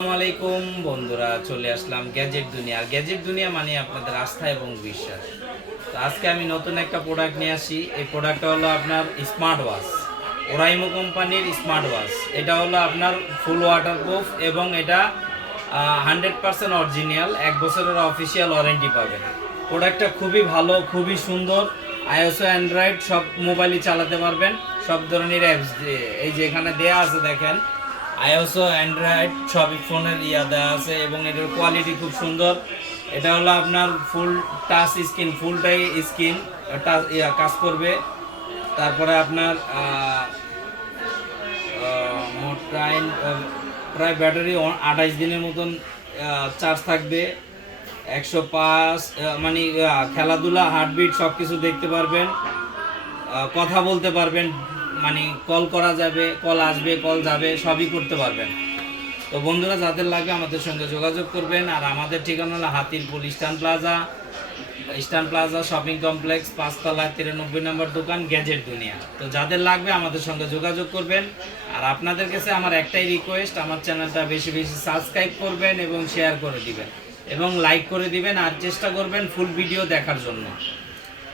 আলাইকুম, বন্ধুরা, চলে আসলাম গ্যাজেট দুনিয়া। আর গ্যাজেট দুনিয়া মানে আপনাদের আস্থা এবং বিশ্বাস। তো আজকে আমি নতুন একটা প্রোডাক্ট নিয়ে আসি। এই প্রোডাক্টটা হলো আপনার স্মার্ট ওয়াচ ওরাইমো কোম্পানির স্মার্ট ওয়াচ এটা হলো আপনার ফুল ওয়াটারপ্রুফ এবং এটা হান্ড্রেড পার্সেন্ট অরিজিনাল এক বছরের অফিসিয়াল ওয়ারেন্টি পাবেন। প্রোডাক্টটা খুবই ভালো, খুবই সুন্দর। আইওসও অ্যান্ড্রয়েড সব মোবাইলই চালাতে পারবেন। সব ধরনের অ্যাপস এই যে এখানে দেয়া আছে দেখেন। আইওসও অ্যান্ড্রয়েড সবই ফোনের ইয়া দেওয়া আছে এবং এটার কোয়ালিটি খুব সুন্দর। এটা হলো আপনার ফুল টাচ স্ক্রিন ফুলটাই স্ক্রিন টাচ ইয়া, কাজ করবে। তারপরে আপনার প্রায় প্রায় ব্যাটারি আঠাইশ দিনের মতন চার্জ থাকবে। একশো পাঁচ মানে খেলাধুলা হার্টবিট সব কিছু দেখতে পারবেন। কথা বলতে পারবেন। মানে কল করা যাবে কল আসবে কল যাবে, সবই করতে পারবেন। তো বন্ধুরা, যাদের লাগবে আমাদের সঙ্গে যোগাযোগ করবেন। আর আমাদের ঠিকানা হলো Hatirpool Eastern Plaza. Eastern Plaza shopping complex পাঁচতলা তিরানব্বই নম্বর দোকান, গ্যাজেট দুনিয়া। তো যাদের লাগবে আমাদের সঙ্গে যোগাযোগ করবেন। আর আপনাদের কাছে আমার একটাই রিকোয়েস্ট আমার চ্যানেলটা বেশি বেশি সাবস্ক্রাইব করবেন এবং শেয়ার করে দিবেন। এবং লাইক করে দিবেন আর চেষ্টা করবেন ফুল ভিডিও দেখার জন্য।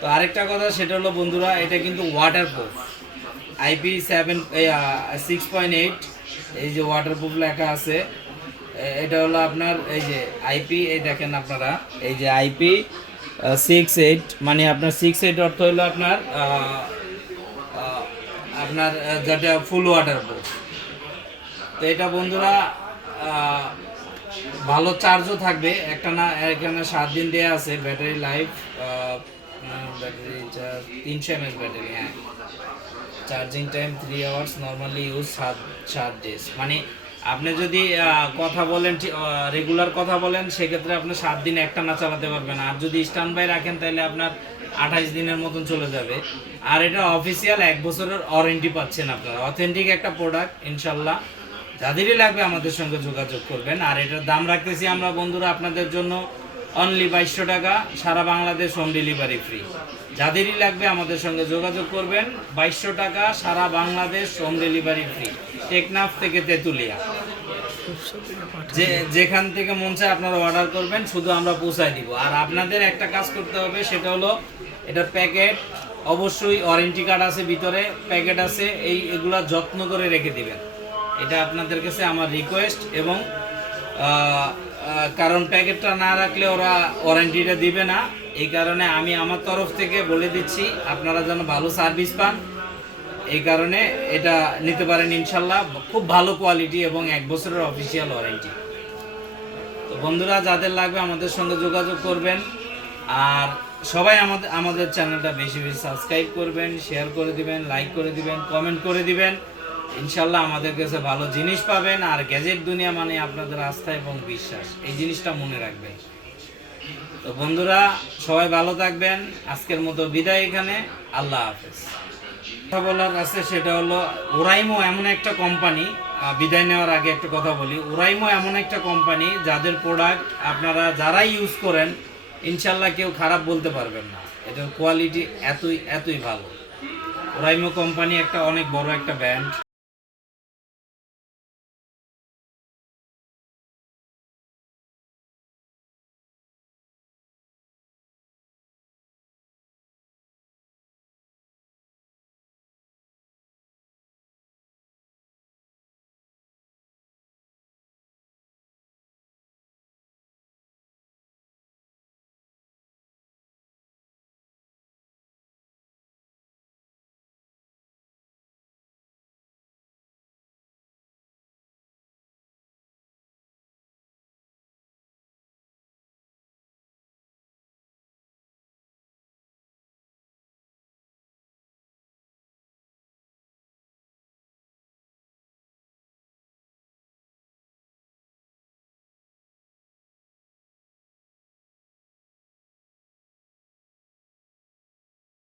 তো আরেকটা কথা, সেটা হলো বন্ধুরা, এটা কিন্তু waterproof IP seven six point eight এই যে ওয়াটারপ্রুফ লেখা আছে এটা হলো আপনার, এই যে আইপি, এই দেখেন আপনারা, এই যে আইপি সিক্স এইট মানে আপনার সিক্স এইট অর্থ হলো আপনার আপনার যেটা ফুল ওয়াটারপ্রুফ তো এটা বন্ধুরা ভালো চার্জও থাকবে, একটা না, এখানে সাত দিন দেওয়া আছে ব্যাটারি লাইফ ব্যাটারি চার্জ তিনশো এমএস ব্যাটারি হ্যাঁ। Charging time three hours normally use সাত সাত ডেজ মানে আপনি যদি কথা বলেন রেগুলার কথা বলেন, সেক্ষেত্রে আপনি সাত দিন একটা না চালাতে পারবেন। আর যদি স্ট্যান্ড বাই রাখেন, তাহলে আপনার আঠাইশ দিনের মতন চলে যাবে। আর এটা অফিসিয়াল এক বছরের ওয়ারেন্টি পাচ্ছেন আপনারা। অথেন্টিক একটা প্রোডাক্ট ইনশাল্লাহ। যাদেরই লাগবে আমাদের সঙ্গে যোগাযোগ করবেন। আর এটার দাম রাখতেছি আমরা বন্ধুরা আপনাদের জন্য অনলি বাইশশো টাকা, সারা বাংলাদেশ হোম ডেলিভারি ফ্রি যাদেরই লাগবে আমাদের সঙ্গে যোগাযোগ করবেন, বাইশশো টাকা, সারা Bangladesh home delivery free Teknaf থেকে তেঁতুলিয়া। যে, যেখান থেকে মন চায় আপনারা অর্ডার করবেন, শুধু আমরা পৌঁছায় দিব। আর আপনাদের একটা কাজ করতে হবে, সেটা হলো, এটা প্যাকেট, অবশ্যই ওয়ারেন্টি কার্ড আছে ভিতরে, প্যাকেট আছে, এই, এগুলা যত্ন করে রেখে দিবেন। এটা আপনাদের কাছে আমার রিকোয়েস্ট এবং কারণ প্যাকেটটা না রাখলে ওরা ওয়ারেন্টিটা দিবে না। এই কারণে আমি আমার তরফ থেকে বলে দিচ্ছি, আপনারা যেন ভালো সার্ভিস পান। এই কারণে এটা নিতে পারেন ইনশাল্লাহ। খুব ভালো কোয়ালিটি এবং এক বছরের অফিসিয়াল ওয়ারেন্টি। তো বন্ধুরা, যাদের লাগবে আমাদের সঙ্গে যোগাযোগ করবেন। আর সবাই আমাদের আমাদের চ্যানেলটা বেশি বেশি সাবস্ক্রাইব করবেন, শেয়ার করে দিবেন, লাইক করে দিবেন, কমেন্ট করে দিবেন। ইনশাল্লাহ আমাদের কাছে ভালো জিনিস পাবেন আর গ্যাজেট দুনিয়া মানে আপনাদের আস্থা এবং বিশ্বাস। এই জিনিসটা মনে রাখবেন। তো বন্ধুরা, সবাই ভালো থাকবেন। আজকের মতো বিদায় এখানে। আল্লাহ হাফেজ। কথা বলার আছে সেটা হলো ওরাইমো এমন একটা কোম্পানি বিদায় নেওয়ার আগে একটা কথা বলি। ওরাইমো এমন একটা কোম্পানি যাদের প্রোডাক্ট আপনারা যারাই ইউজ করেন, ইনশাল্লাহ কেউ খারাপ বলতে পারবেন না। এটার কোয়ালিটি এতই এতই ভালো। ওরাইমো কোম্পানি একটা অনেক বড় একটা ব্র্যান্ড